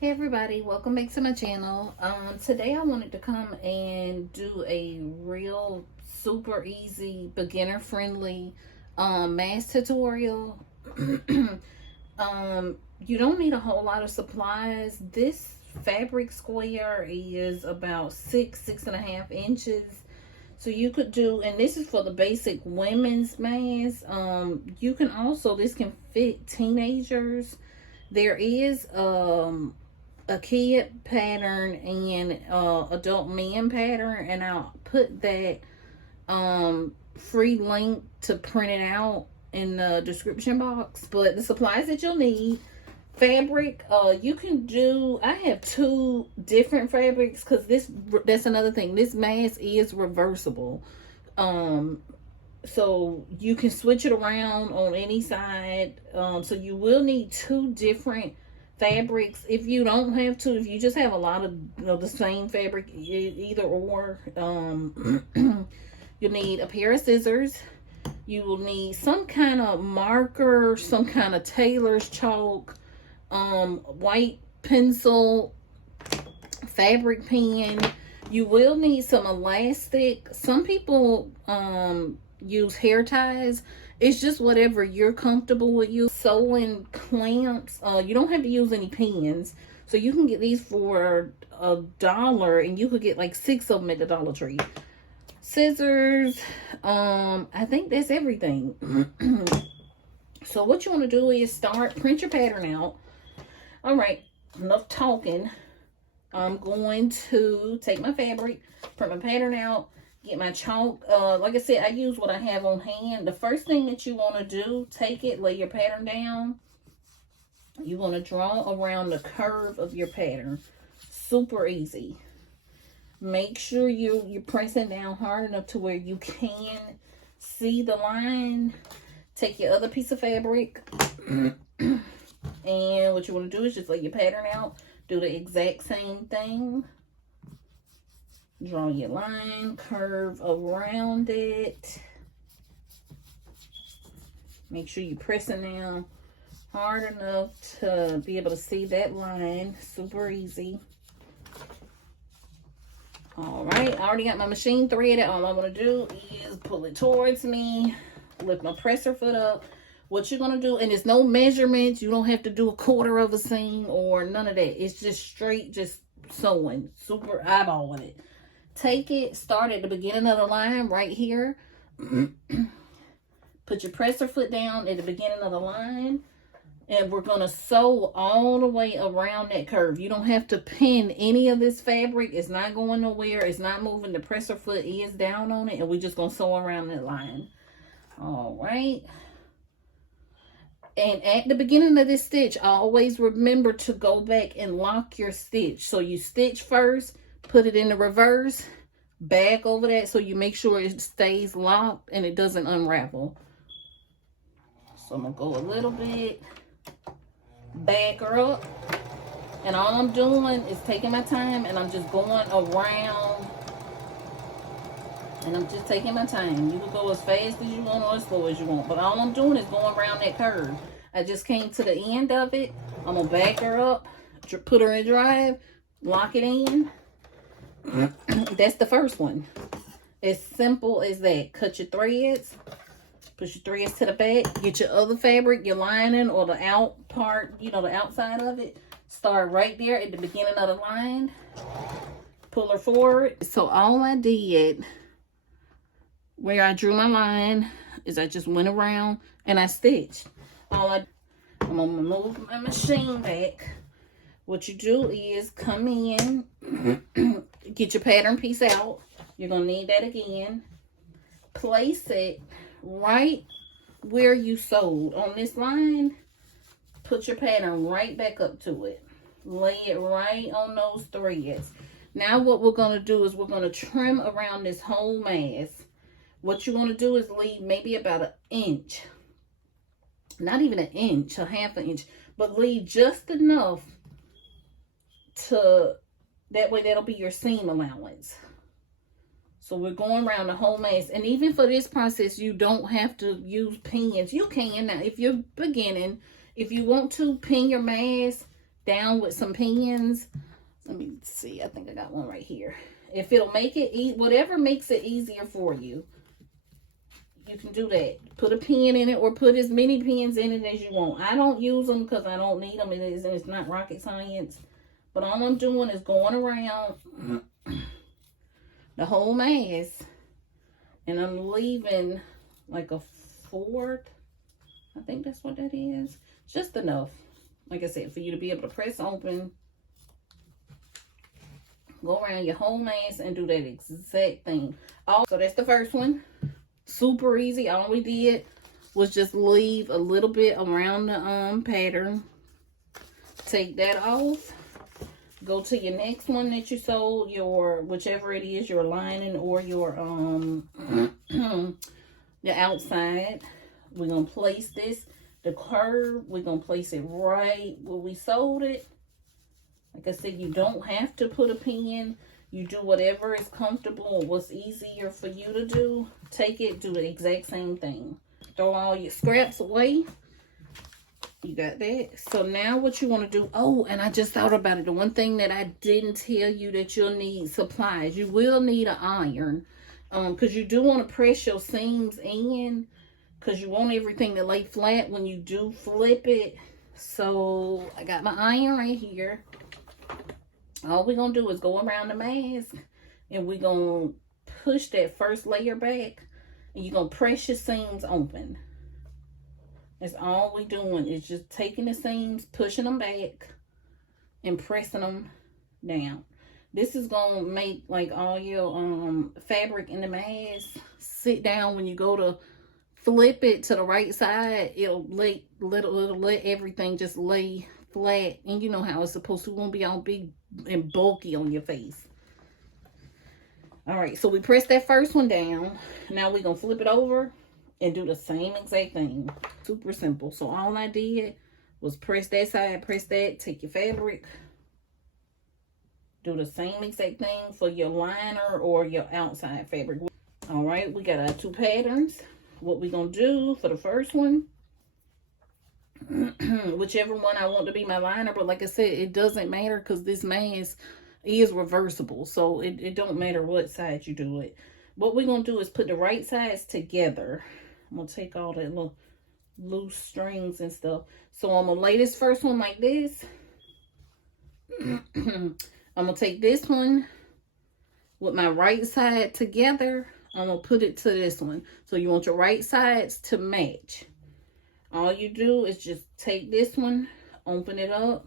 Hey everybody, welcome back to my channel. Today I wanted to come and do a real super easy beginner friendly mask tutorial. You don't need a whole lot of supplies. This fabric square is about 6.5 inches. So you could do, and this is for the basic women's mask. You can also, this can fit teenagers. There is a kid pattern and adult men pattern, and I'll put that free link to print it out in the description box. But the supplies that you'll need: fabric, you can do, I have 2 different fabrics because that's another thing, this mask is reversible, so you can switch it around on any side. So you will need 2 different fabrics. If you don't have to, if you just have a lot of the same fabric, either or, you'll need a pair of scissors. You will need some kind of marker, some kind of tailor's chalk, white pencil, fabric pen. You will need some elastic. Some people use hair ties. It's just whatever you're comfortable with. You sewing clamps. You don't have to use any pins, so you can get these for $1, and you could get like 6 of them at the Dollar Tree. Scissors. I think that's everything. So what you want to do is print your pattern out. All right, enough talking. I'm going to take my fabric, print my pattern out, get my chalk. Like I said, I use what I have on hand. The first thing that you want to do, take it, lay your pattern down. You want to draw around the curve of your pattern. Super easy. Make sure you're pressing down hard enough to where you can see the line. Take your other piece of fabric. And what you want to do is just lay your pattern out. Do the exact same thing. Draw your line, curve around it. Make sure you're pressing down hard enough to be able to see that line. Super easy. All right, I already got my machine threaded. All I want to do is pull it towards me, lift my presser foot up. What you're going to do, and there's no measurements. You don't have to do a quarter of a seam or none of that. It's just straight, just sewing. Super eyeballing it. Take it, start at the beginning of the line right here. Put your presser foot down at the beginning of the line. And we're going to sew all the way around that curve. You don't have to pin any of this fabric. It's not going nowhere. It's not moving. The presser foot is down on it. And we're just going to sew around that line. All right. And at the beginning of this stitch, always remember to go back and lock your stitch. So you stitch first, put it in the reverse, back over that so you make sure it stays locked and it doesn't unravel. So I'm going to go a little bit, back her up. And all I'm doing is taking my time and I'm just going around. And I'm just taking my time. You can go as fast as you want or as slow as you want. But all I'm doing is going around that curve. I just came to the end of it. I'm going to back her up, put her in drive, lock it in. That's the first one. As simple as that. Cut your threads. Push your threads to the back. Get your other fabric, your lining or the out part, the outside of it. Start right there at the beginning of the line. Pull her forward. So all I did, where I drew my line, is I just went around and I stitched. I'm going to move my machine back. What you do is come in, get your pattern piece out. You're going to need that again. Place it right where you sewed. On this line, put your pattern right back up to it. Lay it right on those threads. Now what we're going to do is we're going to trim around this whole mask. What you want to do is leave maybe about 1 inch. Not even 1 inch, a ½ inch. But leave just enough to, that way that'll be your seam allowance. So we're going around the whole mask. And even for this process, you don't have to use pins. You can now. If you're beginning, if you want to pin your mask, down with some pins. Let me see. I think I got one right here. If it'll make it, whatever makes it easier for you, you can do that. Put a pin in it or put as many pins in it as you want. I don't use them because I don't need them. It's not rocket science. But all I'm doing is going around the whole mask. And I'm leaving like a fourth. I think that's what that is. Just enough, like I said, for you to be able to press open. Go around your whole mask and do that exact thing. So that's the first one. Super easy. All we did was just leave a little bit around the pattern. Take that off. Go to your next one that you sewed, your whichever it is, your lining or your the outside. We're gonna place this, the curve, we're gonna place it right where we sewed it. Like I said, you don't have to put a pin. You do whatever is comfortable, what's easier for you to do. Take it, do the exact same thing. Throw all your scraps away. You got that? So now what you want to do, oh, and I just thought about it. The one thing that I didn't tell you that you'll need supplies. You will need an iron. Because you do want to press your seams in. Because you want everything to lay flat when you do flip it. So I got my iron right here. All we're going to do is go around the mask. And we're going to push that first layer back. And you're going to press your seams open. That's all we're doing is just taking the seams, pushing them back, and pressing them down. This is going to make like all your fabric in the mask sit down when you go to flip it to the right side. It'll let everything just lay flat. And you know how it's supposed to. It won't be all big and bulky on your face. All right, so we press that first one down. Now we're going to flip it over and do the same exact thing. Super simple. So all I did was press that side, press that, take your fabric. Do the same exact thing for your liner or your outside fabric. All right, we got our two patterns. What we're going to do for the first one, whichever one I want to be my liner, but like I said, it doesn't matter because this mask is reversible. So it don't matter what side you do it. What we're going to do is put the right sides together. I'm going to take all that little loose strings and stuff. So I'm going to lay this first one like this. I'm going to take this one with my right side together. I'm going to put it to this one. So you want your right sides to match. All you do is just take this one, open it up,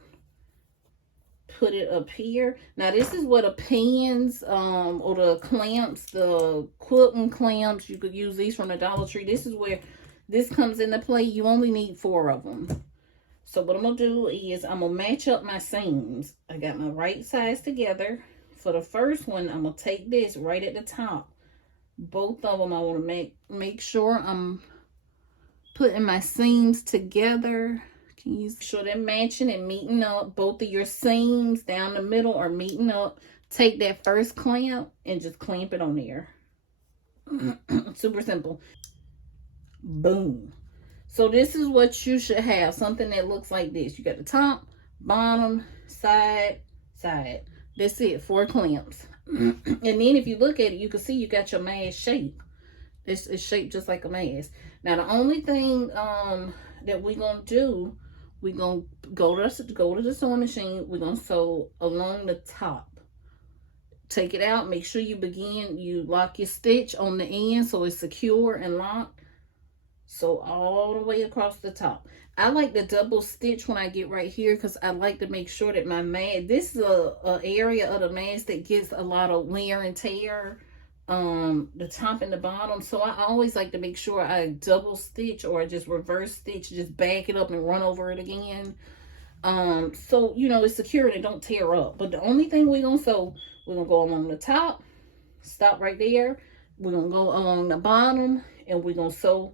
put it up here. Now this is where the pins or the clamps, the quilting clamps, you could use these from the Dollar Tree. This is where this comes into play. You only need 4 of them. So what I'm gonna do is I'm gonna match up my seams. I got my right sides together. For the first one, I'm gonna take this right at the top. Both of them I want to make sure I'm putting my seams together. Can you make sure they're matching and meeting up? Both of your seams down the middle are meeting up. Take that first clamp and just clamp it on there. Super simple. Boom. So this is what you should have. Something that looks like this. You got the top, bottom, side, side. That's it. 4 clamps. And then if you look at it, you can see you got your mask shape. It's shaped just like a mask. Now the only thing that we're gonna do, we're gonna go to the sewing machine. We're gonna sew along the top. Take it out. Make sure you lock your stitch on the end so it's secure and locked. So all the way across the top. I like the double stitch when I get right here because I like to make sure that my mask, this is a area of the mask that gets a lot of wear and tear, the top and the bottom. So I always like to make sure I double stitch or I just reverse stitch, just back it up and run over it again. So you know it's secure and it don't tear up. But the only thing we're gonna sew, we're gonna go along the top, stop right there. We're gonna go along the bottom and we're gonna sew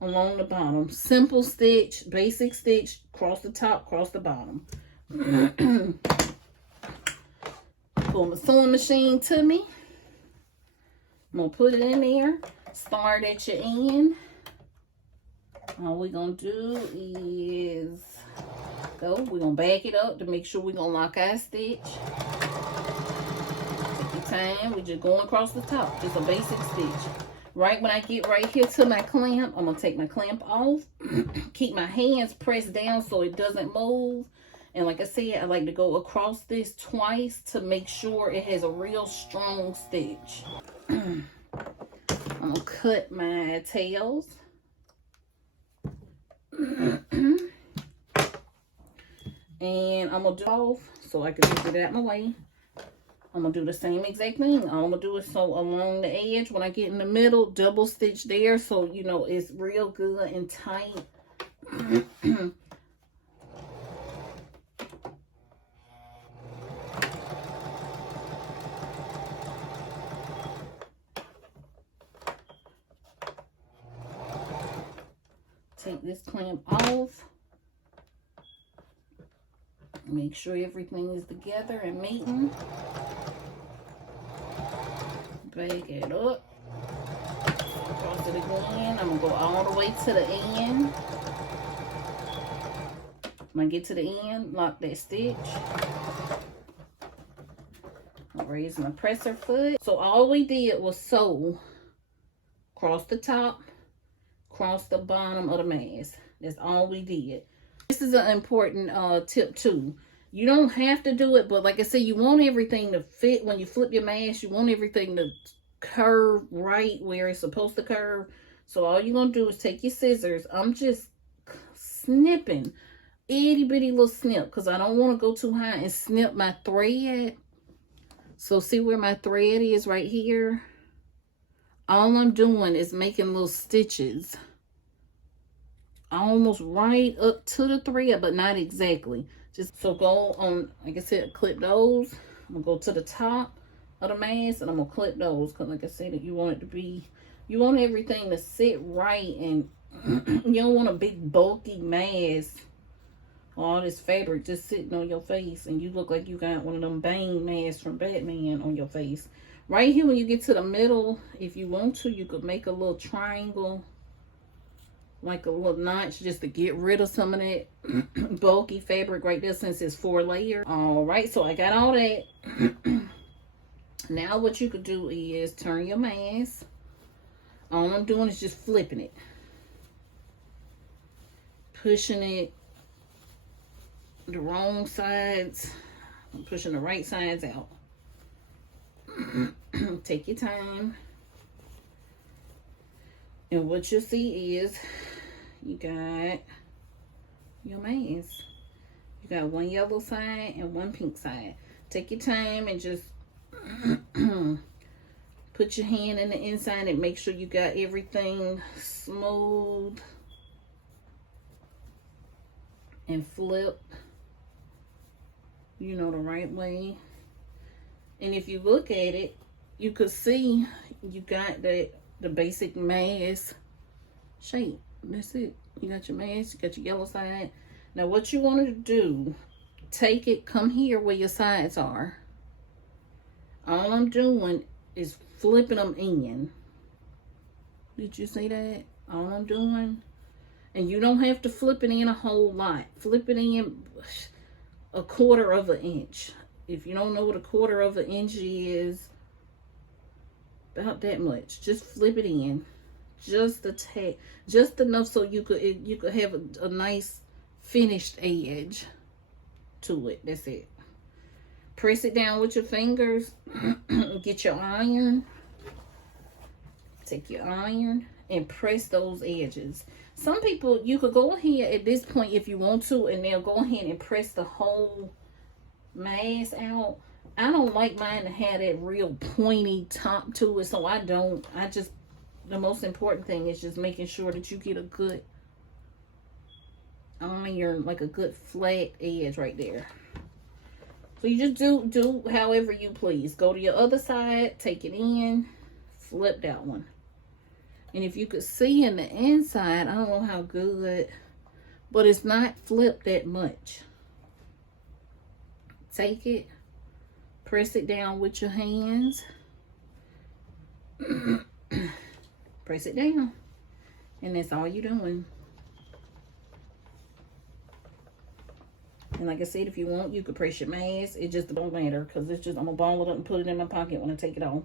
along the bottom. Simple stitch, basic stitch, cross the top, cross the bottom. Pull my sewing machine to me. I'm gonna put it in there. Start at your end. All we're gonna do is go. We're going to back it up to make sure we're going to lock our stitch. Take your time. We're just going across the top. Just a basic stitch. Right when I get right here to my clamp, I'm going to take my clamp off. Keep my hands pressed down so it doesn't move. And like I said, I like to go across this twice to make sure it has a real strong stitch. I'm going to cut my tails. And I'm going to do off so I can just get it out my way. I'm going to do the same exact thing. I'm going to do it so along the edge, when I get in the middle, double stitch there so, you know, it's real good and tight. Take this clamp off. Make sure everything is together and meeting. Bag it up. Cross it again. I'm going to go all the way to the end. When I get to the end, lock that stitch. I'll raise my presser foot. So all we did was sew across the top, across the bottom of the mask. That's all we did. This is an important tip too. You don't have to do it, but like I said, you want everything to fit. When you flip your mask, you want everything to curve right where it's supposed to curve. So all you're going to do is take your scissors. I'm just snipping, itty bitty little snip, because I don't want to go too high and snip my thread. So see where my thread is right here? All I'm doing is making little stitches. Almost right up to the thread, but not exactly. Just so go on, like I said, clip those. I'm gonna go to the top of the mask and I'm gonna clip those, because like I said, you want it to be, you want everything to sit right, and you don't want a big bulky mask, all this fabric just sitting on your face and you look like you got one of them Bane masks from Batman on your face. Right here when you get to the middle, if you want to, you could make a little triangle, like a little notch, just to get rid of some of that bulky fabric right there, since it's 4 layers. All right, so I got all that. Now what you could do is turn your mask. All I'm doing is just flipping it, pushing it the wrong sides, I'm pushing the right sides out. Take your time. And what you'll see is you got your mask. You got one yellow side and one pink side. Take your time and just put your hand in the inside and make sure you got everything smooth. And flip, you know, the right way. And if you look at it, you could see you got the basic mask shape. That's it. You got your mask, you got your yellow side. Now what you want to do, take it, come here where your sides are. All I'm doing is flipping them in. Did you see that? All I'm doing. And you don't have to flip it in a whole lot. Flip it in 1/4 of an inch. If you don't know what 1/4 of an inch is, about that much. Just flip it in, just a tad, just enough so you could have a nice finished edge to it. That's it. Press it down with your fingers. Get your iron. Take your iron and press those edges. Some people, you could go ahead at this point if you want to, and they'll go ahead and press the whole mask out. I don't like mine to have that real pointy top to it, so I don't. I just, the most important thing is just making sure that you get a good iron, like a good flat edge right there. So you just do however you please. Go to your other side, take it in, flip that one. And if you could see in the inside, I don't know how good, but it's not flipped that much. Take it, press it down with your hands. Press it down. And that's all you're doing. And like I said, if you want, you could press your mask. It just don't matter, because it's just, I'm going to ball it up and put it in my pocket when I take it off.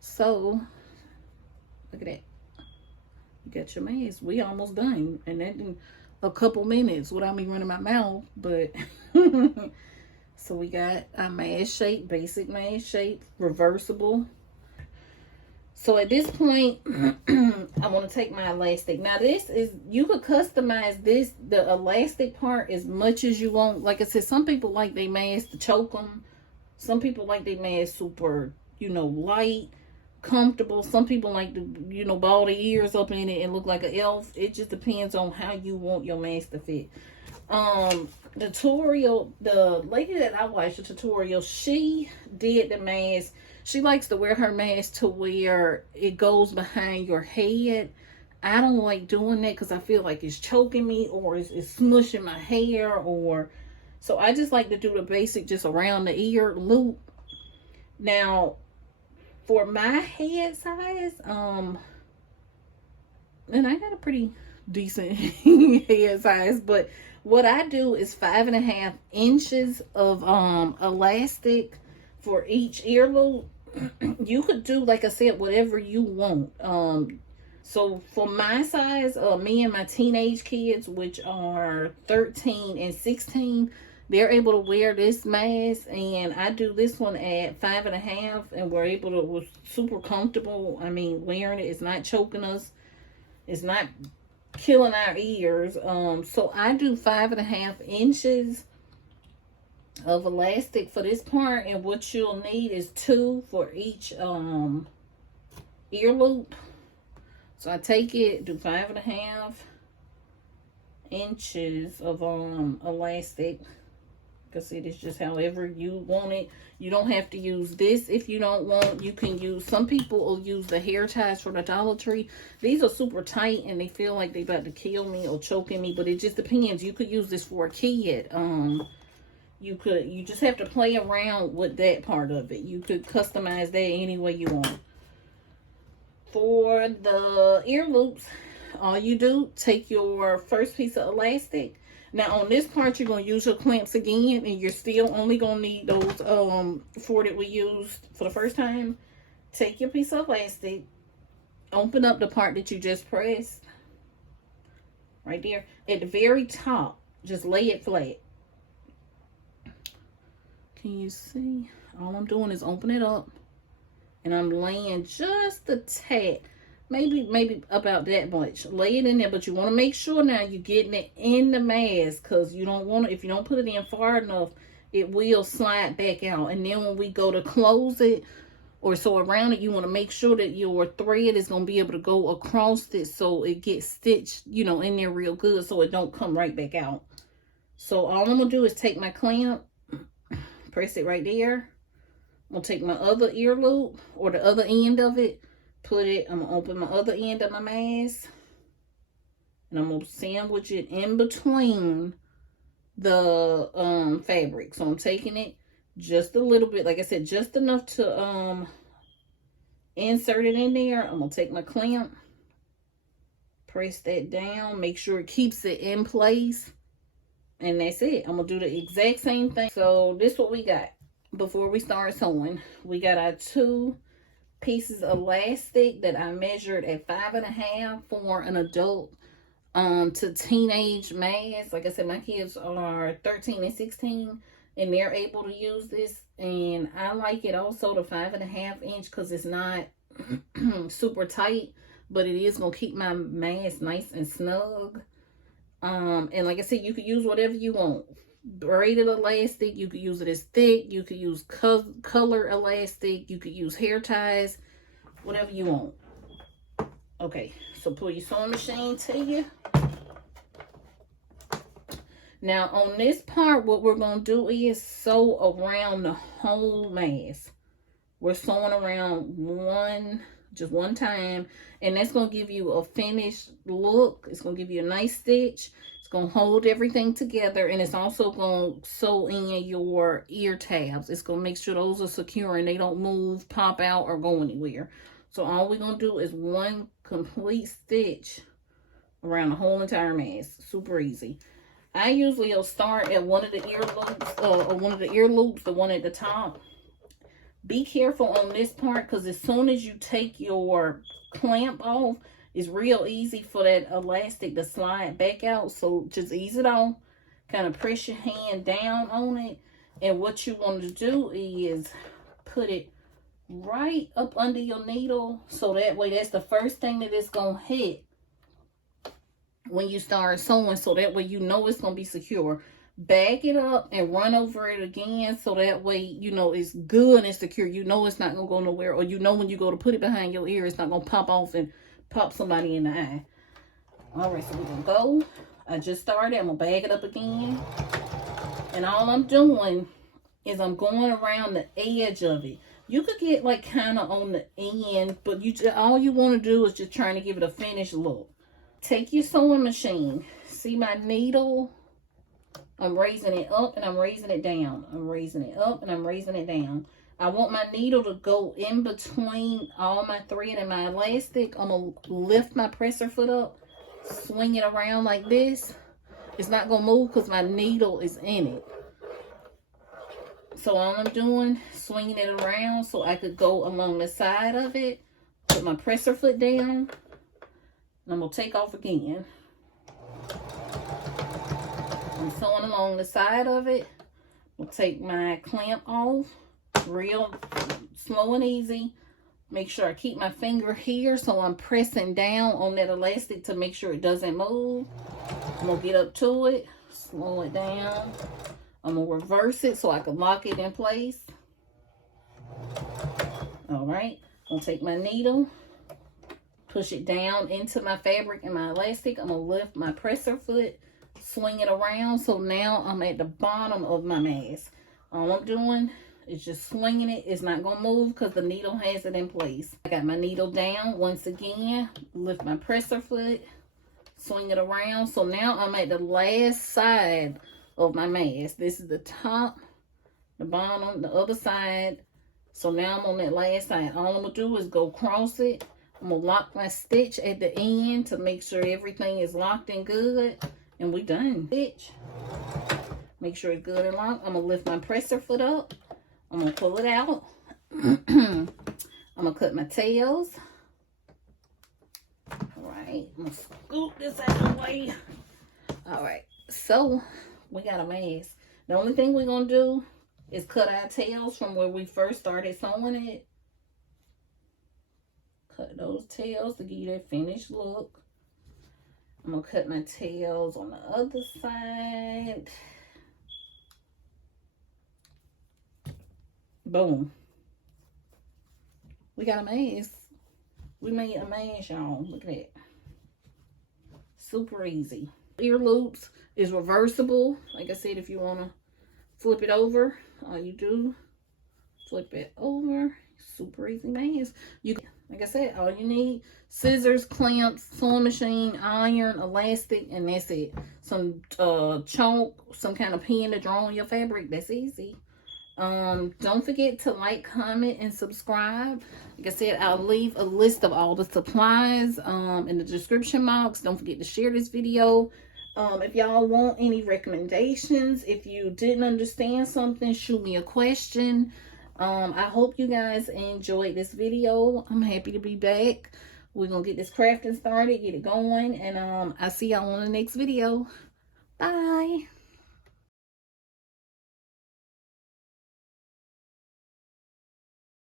So, look at that. You got your mask. We almost done. And that in a couple minutes without me running my mouth. But, so we got a mask shape, basic mask shape, reversible. So at this point, I want to take my elastic. Now this is, you could customize this, the elastic part, as much as you want. Like I said, some people like their mask to choke them. Some people like their mask super, you know, light, comfortable. Some people like to, you know, ball their ears up in it and look like an elf. It just depends on how you want your mask to fit. Tutorial, the lady that I watched the tutorial, she did the mask. She likes to wear her mask to where it goes behind your head. I don't like doing that because I feel like it's choking me, or it's smushing my hair, or so I just like to do the basic just around the ear loop. Now, for my head size, and I got a pretty decent head size, but what I do is 5.5 inches of elastic for each ear loop. You could do, like I said, whatever you want. So for my size, me and my teenage kids, which are 13 and 16, they're able to wear this mask, and I do this one at 5.5, and we're able to, we're super comfortable. I mean, wearing it, it's not choking us, it's not killing our ears. So I do 5.5 inches of elastic for this part, and what you'll need is 2 for each ear loop. So I take it, do 5.5 inches of elastic. Like I said, it's just however you want it. You don't have to use this if you don't want. You can use, some people will use the hair ties from the Dollar Tree. These are super tight and they feel like they about to kill me or choking me, but it just depends. You could use this for a kid. You just have to play around with that part of it. You could customize that any way you want. For the ear loops, all you do, take your first piece of elastic. Now on this part, you're going to use your clamps again, and you're still only going to need those 4 that we used for the first time. Take your piece of elastic, open up the part that you just pressed, right there. At the very top, just lay it flat. Can you see? All I'm doing is open it up, and I'm laying just a tad, maybe about that much. Lay it in there, but you want to make sure now you're getting it in the mask, because you don't want to, if you don't put it in far enough, it will slide back out. And then when we go to close it, or so around it, you want to make sure that your thread is going to be able to go across it, so it gets stitched, you know, in there real good, so it don't come right back out. So all I'm going to do is take my clamp, press it right there. I'm going to take my other ear loop, or the other end of it, put it, I'm going to open my other end of my mask, and I'm going to sandwich it in between the fabric. So I'm taking it just a little bit, like I said, just enough to insert it in there. I'm going to take my clamp, press that down, make sure it keeps it in place, and that's it. I'm going to do the exact same thing. So this is what we got before we start sewing. We got our 2 pieces of elastic that I measured at 5.5 for an adult to teenage mask. Like I said, my kids are 13 and 16, and they're able to use this, and I like it also, the 5.5 inch, because it's not super tight, but it is gonna keep my mask nice and snug. And like I said, you could use whatever you want. Braided elastic, you could use it as thick, you could use color elastic, you could use hair ties, whatever you want. Okay, so pull your sewing machine to you. Now on this part, what we're going to do is sew around the whole mask. We're sewing around just one time, and that's going to give you a finished look. It's going to give you a nice stitch. It's going to hold everything together, and it's also going to sew in your ear tabs. It's going to make sure those are secure and they don't move, pop out, or go anywhere. So all we're going to do is one complete stitch around the whole entire mask. Super easy. I usually will start at one of the ear loops, or one of the ear loops, the one at the top. Be careful on this part, because as soon as you take your clamp off, it's real easy for that elastic to slide back out. So just ease it off. Kind of press your hand down on it. And what you want to do is put it right up under your needle. So that way, that's the first thing that it's going to hit when you start sewing, so that way you know it's going to be secure. Back it up and run over it again, so that way you know it's good and secure. You know it's not going to go nowhere, or you know when you go to put it behind your ear, it's not going to pop off and pop somebody in the eye. Alright, so we're going to go. I just started. I'm going to bag it up again. And all I'm doing is I'm going around the edge of it. You could get like kind of on the end, but all you want to do is just trying to give it a finished look. Take your sewing machine. See my needle? I'm raising it up and I'm raising it down. I'm raising it up and I'm raising it down. I want my needle to go in between all my thread and my elastic. I'm going to lift my presser foot up, swing it around like this. It's not going to move because my needle is in it. So all I'm doing, swinging it around so I could go along the side of it. Put my presser foot down. And I'm going to take off again. I'm sewing along the side of it. I'll take my clamp off. Real slow and easy. Make sure I keep my finger here, so I'm pressing down on that elastic to make sure it doesn't move. I'm going to get up to it. Slow it down. I'm going to reverse it so I can lock it in place. Alright. I'm going to take my needle. Push it down into my fabric and my elastic. I'm going to lift my presser foot, swing it around. So now I'm at the bottom of my mask. All I'm doing is just swinging it. It's not going to move because the needle has it in place. I got my needle down once again. Lift my presser foot, swing it around. So now I'm at the last side of my mask. This is the top, the bottom, the other side. So now I'm on that last side. All I'm going to do is go across it. I'm going to lock my stitch at the end to make sure everything is locked and good. And we done. Stitch. Make sure it's good and locked. I'm going to lift my presser foot up. I'm going to pull it out. I'm going to cut my tails. Alright. I'm going to scoop this out of the way. Alright. So, we got a mask. The only thing we're going to do is cut our tails from where we first started sewing it. Cut those tails to give you that finished look. I'm going to cut my tails on the other side. Boom. We got a mask. We made a mask, y'all. Look at that. Super easy. Ear loops is reversible. Like I said, if you want to flip it over, all you do, flip it over. Super easy mask. Like I said, all you need, scissors, clamps, sewing machine, iron, elastic, and that's it. Some chalk, some kind of pen to draw on your fabric. That's easy. Don't forget to like, comment, and subscribe. Like I said, I'll leave a list of all the supplies in the description box. Don't forget to share this video. If y'all want any recommendations, if you didn't understand something, shoot me a question. I hope you guys enjoyed this video. I'm happy to be back. We're gonna get this crafting started, get it going, and I'll see y'all on the next video. Bye.